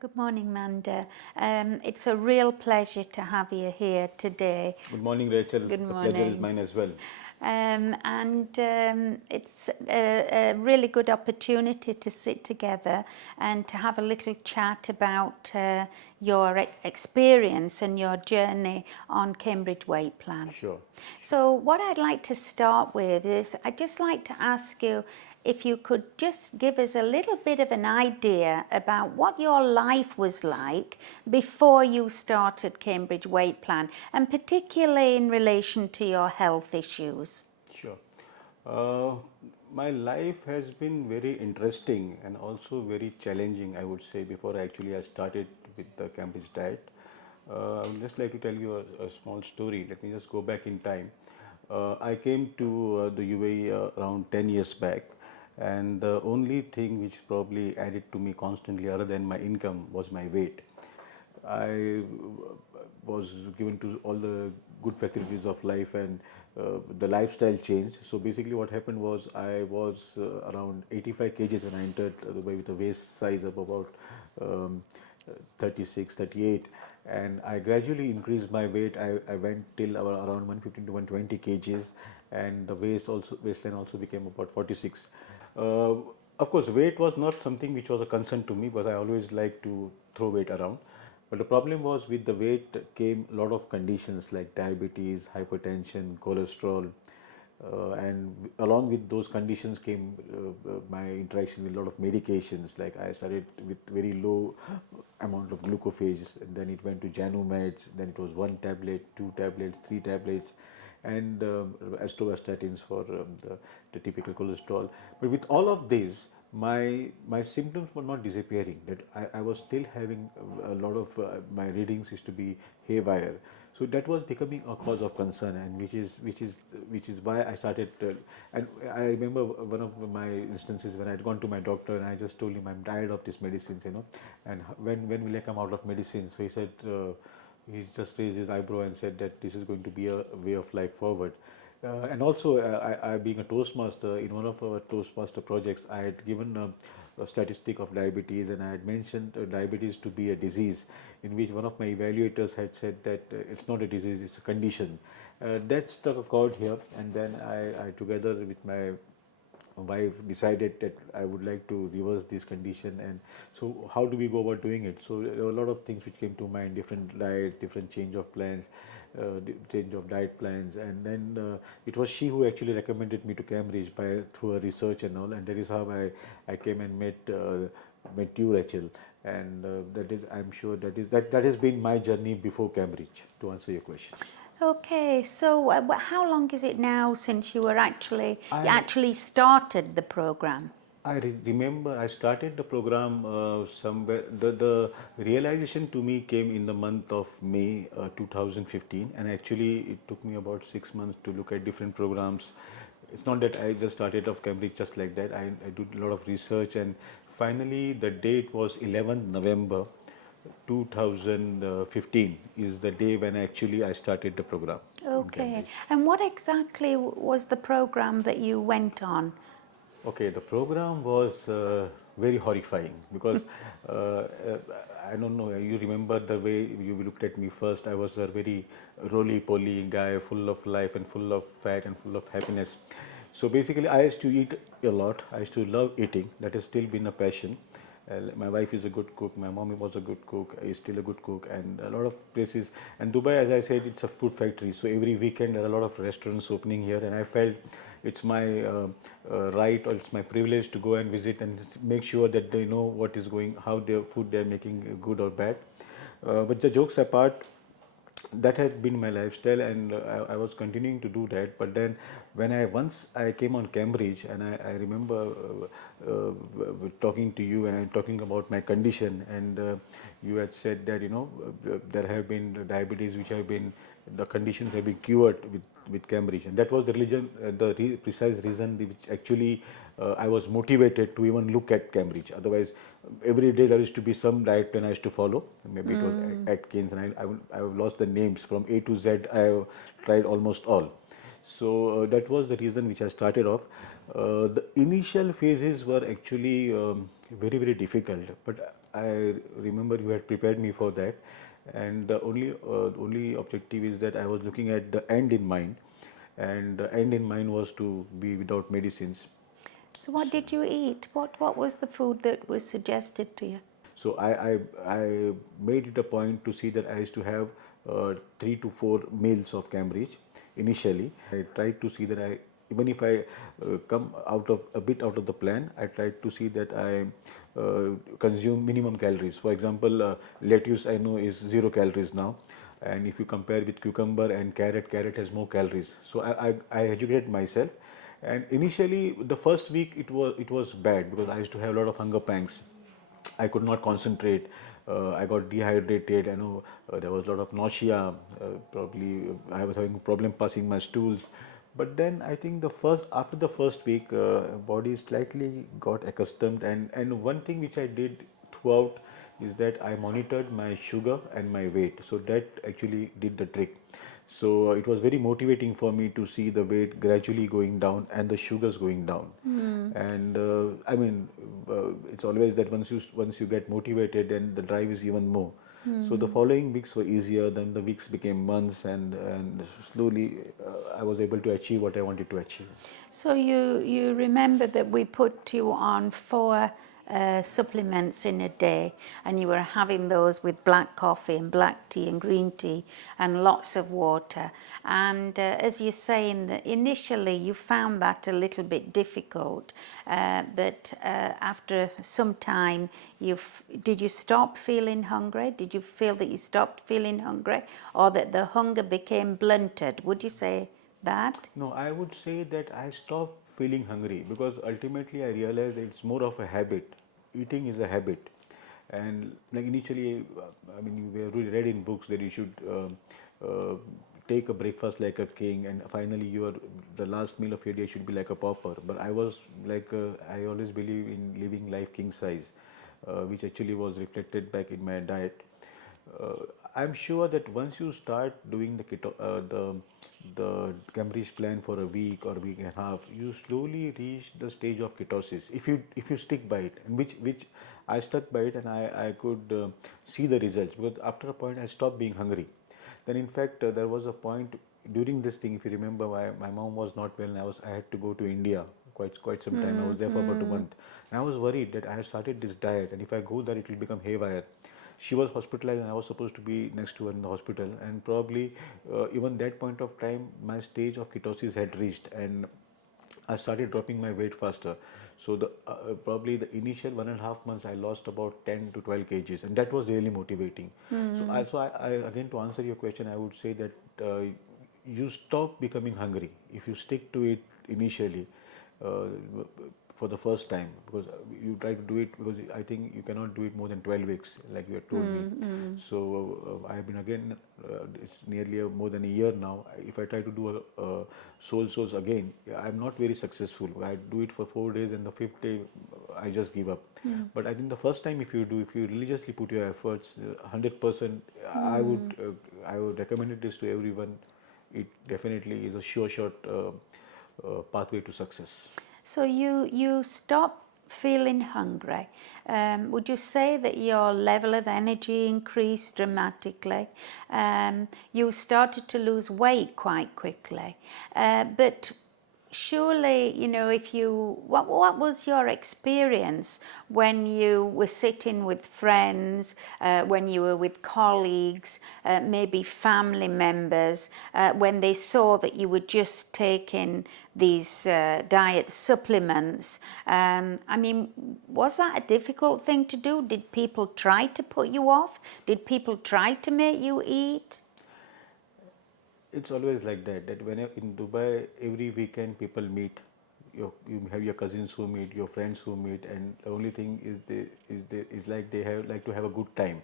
Good morning, Mandarr. It's a real pleasure to have you here today. Good morning, Rachel. Good The pleasure is morning. mine as well. It's a really good opportunity to sit together and to have a little chat about your experience and your journey on Cambridge Weight Plan. Sure. So what I'd like to start with is I'd just like to ask you if you could just give us a little bit of an idea about what your life was like before you started Cambridge Weight Plan, and particularly in relation to your health issues. Sure. Uh, my life has been very interesting and also very challenging, I would say, before I started with the Cambridge diet. I would just like to tell you a small story. Let me just go back in time. I came to the UAE around 10 years back, and the only thing which probably added to me constantly, other than my income, was my weight. I was given to all the good facilities of life, and the lifestyle changed. So basically what happened was I was around 85 kgs when I entered Dubai with a waist size of about um, 36, 38, and I gradually increased my weight. I went till around 115 to 120 kgs, and the waistline also became about 46. Uh, of course, weight was not something which was a concern to me, because I always like to throw weight around. But the problem was, with the weight came a lot of conditions like diabetes, hypertension, cholesterol, and along with those conditions came my interaction with a lot of medications. Like I started with very low amount of glucophages, and then it went to Janumeds, then it was 1 tablet, 2 tablets, 3 tablets, and atorvastatins for the typical cholesterol. But with all of this, my symptoms were not disappearing. That I was still having a lot of my readings used to be haywire. So that was becoming a cause of concern, and which is why I started. And I remember one of my instances when I had gone to my doctor and I just told him, I'm tired of these medicines, and when will I come out of medicine? So he said. He just raised his eyebrow and said that this is going to be a way of life forward. And also, I being a Toastmaster, in one of our Toastmaster projects, I had given a statistic of diabetes, and I had mentioned diabetes to be a disease, in which one of my evaluators had said that it's not a disease, it's a condition. That struck a chord here, and then I together with my wife decided that I would like to reverse this condition. And so how do we go about doing it? So there were a lot of things which came to mind: different diet, different change of plans, change of diet plans. And then it was she who actually recommended me to Cambridge through her research and all, and that is how I came and met you, Rachel. And that is, I'm sure that has been my journey before Cambridge, to answer your question. Okay, so how long is it now since you were I actually started the program? remember I started the program somewhere. The realization to me came in the month of May 2015, and actually it took me about 6 months to look at different programs. It's not that I just started off Cambridge just like that. I did a lot of research, and finally the date was 11th November 2015 is the day when actually I started the program in Okay, Cambridge. and what exactly was the program that you went on? Okay, the program was very horrifying, because uh, I don't know, you remember the way you looked at me first. I was a very roly-poly guy, full of life and full of fat and full of happiness. So basically, I used to eat a lot. I used to love eating. That has still been a passion. My wife is a good cook. My mommy was a good cook. Is still a good cook, and a lot of places. And Dubai, as I said, it's a food factory. So every weekend there are a lot of restaurants opening here, and I felt it's my right, or it's my privilege to go and visit and make sure that they know what is going, how their food they're making, good or bad. But the jokes apart, that has been my lifestyle, and I was continuing to do that. But then when I came on Cambridge, and I remember talking to you, and I'm talking about my condition, and you had said that there have been diabetes which have been, the conditions have been cured with Cambridge, and that was the precise reason which actually I was motivated to even look at Cambridge. Otherwise, every day there used to be some diet plan I used to follow. Maybe it was Atkins, and I have lost the names from A to Z. I have tried almost all. So that was the reason which I started off. The initial phases were actually very very difficult, but I remember you had prepared me for that, and the only objective is that I was looking at the end in mind, and the end in mind was to be without medicines. So what did you eat? What was the food that was suggested to you? So I made it a point to see that I used to have 3 to 4 meals of Cambridge initially. I tried to see that I, even if I come out of a bit out of the plan, I tried to see that I consume minimum calories. For example, lettuce I know is 0 calories now, and if you compare with cucumber and carrot, carrot has more calories. So I educated myself, and initially the first week it was bad because I used to have a lot of hunger pangs. I could not concentrate. I got dehydrated. I know there was a lot of nausea. Probably I was having problem passing my stools. But then I think the first after the first week, body slightly got accustomed. And one thing which I did throughout is that I monitored my sugar and my weight. So that actually did the trick. So it was very motivating for me to see the weight gradually going down and the sugars going down. And I mean, it's always that once you get motivated, and the drive is even more. So the following weeks were easier. Then the weeks became months, and slowly I was able to achieve what I wanted to achieve. So you remember that we put you on 4 supplements in a day, and you were having those with black coffee and black tea and green tea and lots of water. And as you say, initially you found that a little bit difficult, but after some time, did you stop feeling hungry? Did you feel that you stopped feeling hungry, or that the hunger became blunted? Would you say that? No, I would say that I stopped feeling hungry because ultimately I realized that it's more of a habit. Eating is a habit, and like initially, I mean, we have read in books that you should take a breakfast like a king, and finally, the last meal of your day should be like a pauper. But I was like, I always believe in living life king size, which actually was reflected back in my diet. uh, I'm sure that once you start doing the Cambridge plan for a week or week and a half, you slowly reach the stage of ketosis. If you stick by it, and which I stuck by it, and I could see the results, because after a point I stopped being hungry. Then in fact there was a point during this thing. If you remember, my mom was not well, and I had to go to India quite some time. I was there for about a month, and I was worried that I had started this diet, and if I go there, it will become haywire. She was hospitalized, and I was supposed to be next to her in the hospital, and probably even that point of time my stage of ketosis had reached, and I started dropping my weight faster. So probably the initial 1.5 months I lost about 10 to 12 kgs, and that was really motivating. So I again, to answer your question, I would say that you stop becoming hungry if you stick to it initially. Uh, for the first time, because you try to do it, because I think you cannot do it more than 12 weeks like you had told me. So I have been again, it's nearly more than a year now. If I try to do a soul source again, I'm not very successful. I do it for 4 days, and the fifth day I just give up. But I think the first time, if you religiously put your efforts 100%, I would recommend this to everyone. It definitely is a sure shot pathway to success. So you stop feeling hungry. Would you say that your level of energy increased dramatically? You started to lose weight quite quickly, but surely, if what was your experience when you were sitting with friends, when you were with colleagues, maybe family members, when they saw that you were just taking these diet supplements? I mean, was that a difficult thing to do? Did people try to put you off? Did people try to make you eat? It's always like that. That when in Dubai, every weekend people meet. You have your cousins who meet, your friends who meet, and the only thing is like they like to have a good time.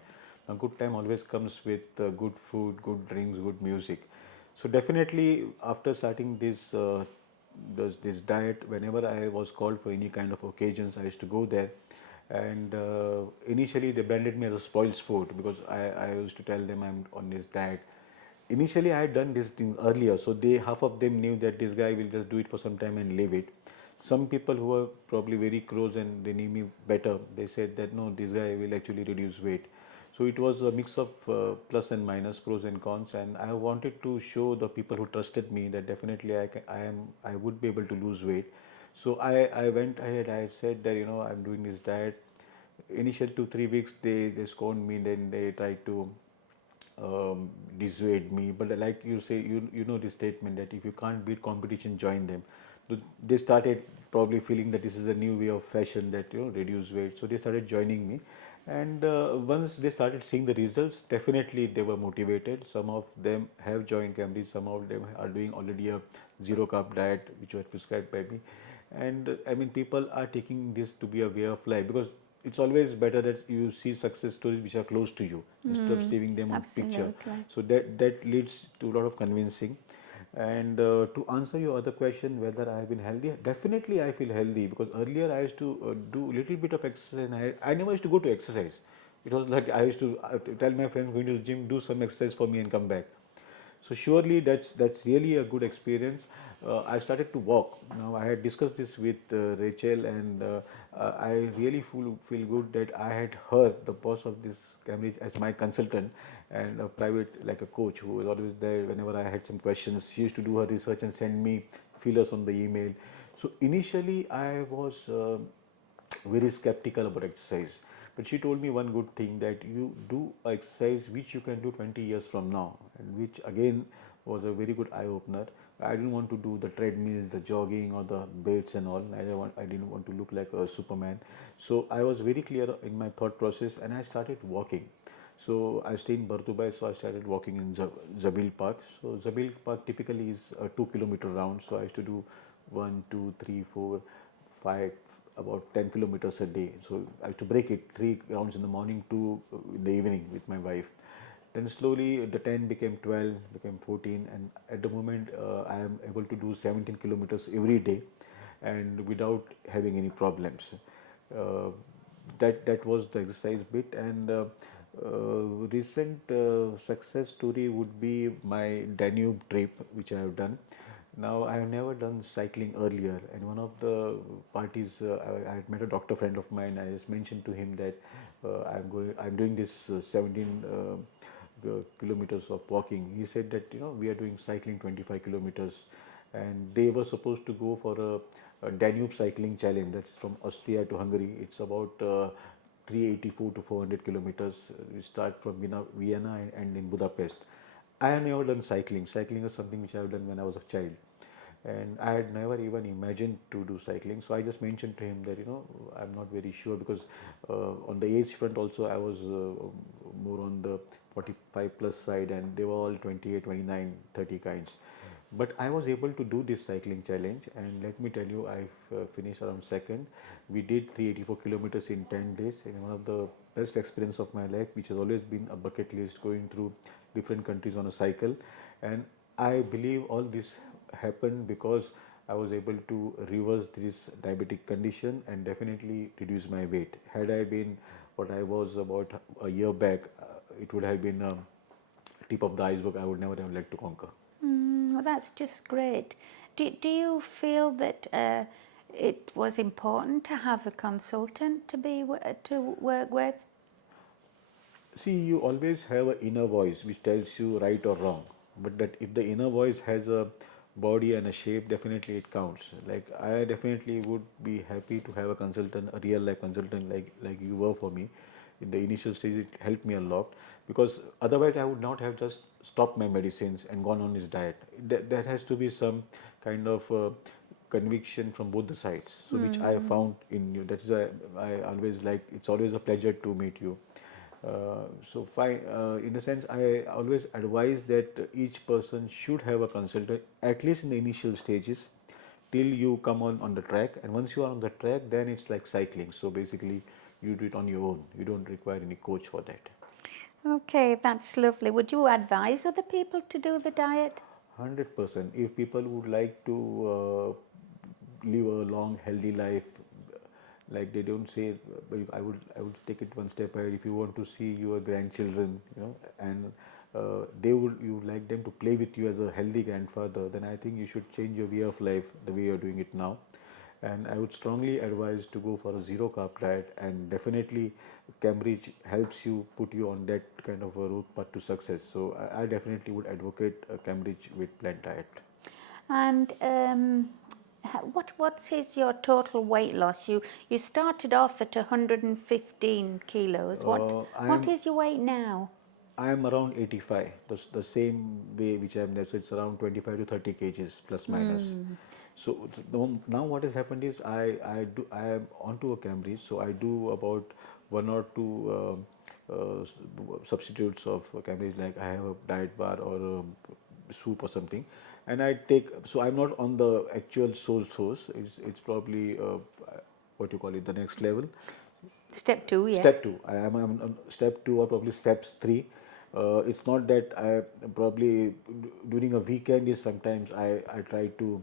A good time always comes with good food, good drinks, good music. So definitely, after starting this diet, whenever I was called for any kind of occasions, I used to go there. And initially, they branded me as a spoiled sport, because I used to tell them I'm on this diet. initially I had done this thing earlier, so they half of them knew that this guy will just do it for some time and leave it. Some people who are probably very close and they knew me better, they said that no, this guy will actually reduce weight. So it was a mix of plus and minus, pros and cons, and I wanted to show the people who trusted me that definitely I would be able to lose weight. So I went ahead. I said that I'm doing this diet. Initial 2 3 weeks they scorned me. Then they tried to dissuade me. But like you say, you know the statement that if you can't beat competition, join them. They started probably feeling that this is a new way of fashion, that reduce weight. So they started joining me, and once they started seeing the results, definitely they were motivated. Some of them have joined Cambridge. Some of them are doing already a zero carb diet, which was prescribed by me. And I mean, people are taking this to be a way of life, because it's always better that you see success stories which are close to you instead of seeing them on picture. Absolutely. So that leads to a lot of convincing. And to answer your other question, whether I have been healthy, definitely I feel healthy, because earlier I used to do a little bit of exercise, and I never used to go to exercise. It was like I used to tell my friends going to the gym, do some exercise for me and come back. So surely that's really a good experience. I started to walk. Now I had discussed this with Rachel, and I really feel good that I had her, the boss of this Cambridge, as my consultant and a private, like a coach, who was always there whenever I had some questions. She used to do her research and send me feelers on the email. So initially I was very skeptical about exercise. But she told me one good thing, that you do exercise which you can do 20 years from now, and which again was a very good eye opener. I didn't want to do the treadmills, the jogging, or the weights and all. I didn't want to look like a Superman. So I was very clear in my thought process, and I started walking. So I stay in Bardubai, so I started walking in Zabil Park. So Zabil Park typically is a 2 kilometer round. So I used to do 1 2 3 4 5, about 10 kilometers a day. So I used to break it, 3 rounds in the morning, two in the evening with my wife. Then slowly the 10 became 12, became 14, and at the moment I am able to do 17 kilometers every day, and without having any problems. Uh, that was the exercise bit. And recent success story would be my Danube trip, which I have done. Now, I have never done cycling earlier, and one of the parties, I had met a doctor friend of mine. I just mentioned to him that I'm doing this 17 kilometers of walking. He said that we are doing cycling 25 kilometers, and they were supposed to go for a Danube cycling challenge. That's from Austria to Hungary. It's about 384 to 400 kilometers. We start from Vienna and end in Budapest. I have never done cycling. Cycling is something which I have done when I was a child, and I had never even imagined to do cycling. So I just mentioned to him that I'm not very sure, because on the age front also I was more on the 45 plus side, and they were all 28, 29, 30 kinds. But I was able to do this cycling challenge, and let me tell you, I finished around second. We did 384 kilometers in 10 days, and one of the best experience of my life, which has always been a bucket list, going through different countries on a cycle. And I believe all this happened because I was able to reverse this diabetic condition and definitely reduce my weight. Had I been what I was about a year back, it would have been a tip of the iceberg I would never have liked to conquer. Well, that's just great. Do you feel that it was important to have a consultant to work with? See, you always have an inner voice which tells you right or wrong. But that if the inner voice has a body and a shape, definitely it counts. Like I definitely would be happy to have a consultant, a real life consultant like you were for me. In the initial stage, it helped me a lot, because otherwise I would not have just stopped my medicines and gone on this diet. There has to be some kind of conviction from both the sides. So which I found in you. That's why I always like. It's always a pleasure to meet you. In a sense, I always advise that each person should have a consultant, at least in the initial stages, till you come on the track. And once you are on the track, then it's like cycling. So basically, you do it on your own. You don't require any coach for that. Okay, that's lovely. Would you advise other people to do the diet? 100%. If people would like to live a long, healthy life, like they don't say, but I would take it one step ahead. If you want to see your grandchildren, and you would like them to play with you as a healthy grandfather, then I think you should change your way of life the way you're doing it now. And I would strongly advise to go for a zero carb diet, and definitely Cambridge helps you put you on that kind of a route path to success. So I definitely would advocate a Cambridge weight plan diet. And what's your total weight loss? You started off at 115 kilos. What is your weight now? I am around 85, the same way which I am there. So it's around 25 to 30 kgs plus minus. So now what has happened is I am onto a Cambridge, so I do about one or two substitutes of Cambridge, like I have a diet bar or a soup or something, and I take. So I'm not on the actual sole source. It's probably what you call it, the next level. Step 2, yeah. Step 2. I'm on step 2 or probably steps 3. It's not that I probably during a weekend is sometimes I try to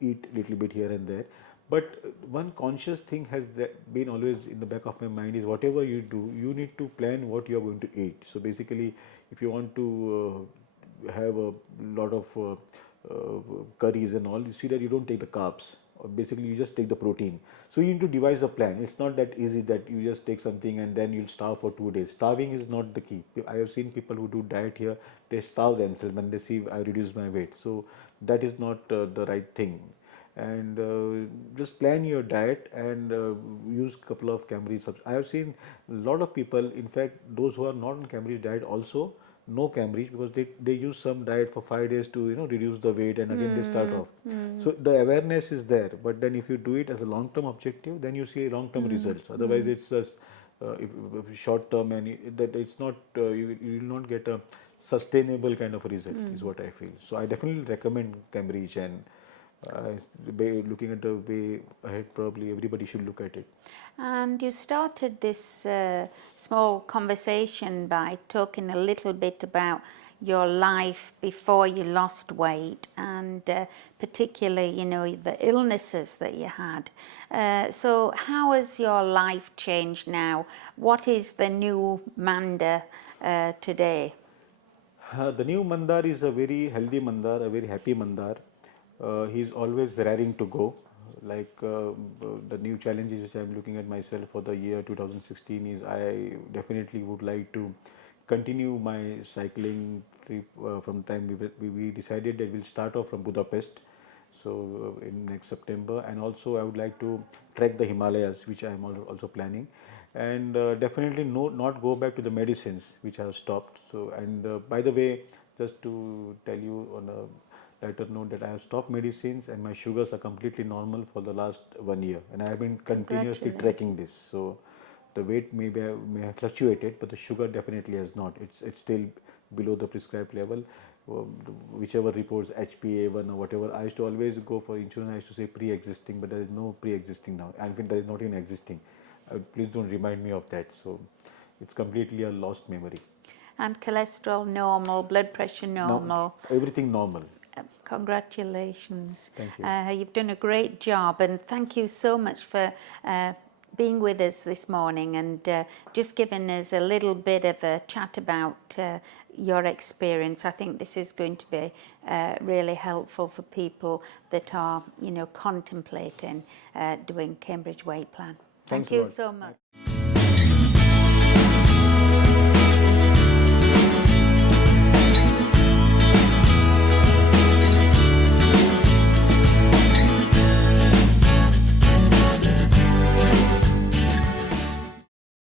eat a little bit here and there. But one conscious thing has been always in the back of my mind is whatever you do, you need to plan what you are going to eat. So basically, if you want to have a lot of curries and all, you see that you don't take the carbs, or basically you just take the protein. So you need to devise a plan. It's not that easy that you just take something and then you'll starve for 2 days. Starving is not the key. I have seen people who do diet here, they starve themselves when they see I reduce my weight. So that is not the right thing. And just plan your diet and use couple of Cambridge subs. I have seen a lot of people, in fact those who are not on Cambridge diet also know Cambridge, because they use some diet for 5 days to reduce the weight, and again they start off. So the awareness is there, but then if you do it as a long term objective, then you see long term results. Otherwise it's just short term, and that it's not you will not get a sustainable kind of a result, is what I feel. So I definitely recommend Cambridge, and looking at the way ahead, probably everybody should look at it. And you started this small conversation by talking a little bit about your life before you lost weight, and particularly, the illnesses that you had. So how has your life changed now? What is the new Mandarr today? The new Mandarr is a very healthy Mandarr, a very happy Mandarr. He's always raring to go. Like the new challenges which I'm looking at myself for the year 2016 is I definitely would like to continue my cycling trip from time we decided that we'll start off from Budapest. So in next September, and also I would like to trek the Himalayas, which I am also planning, and definitely not go back to the medicines which I have stopped. So, and by the way, just to tell you on a lighter note, that I have stopped medicines and my sugars are completely normal for the last 1 year, and I have been continuously tracking this. So the weight may have fluctuated, but the sugar definitely has not. It's still below the prescribed level. Whichever reports HbA1 or whatever, I used to always go for insulin. I used to say pre-existing, but there is no pre-existing now. In fact, there is not even existing. Please don't remind me of that. So it's completely a lost memory. And cholesterol normal, blood pressure normal. Now, everything normal. Congratulations. Thank you. You've done a great job, and thank you so much for being with us this morning and just giving us a little bit of a chat about your experience. I think this is going to be really helpful for people that are, contemplating doing Cambridge Weight Plan. Thank you so much.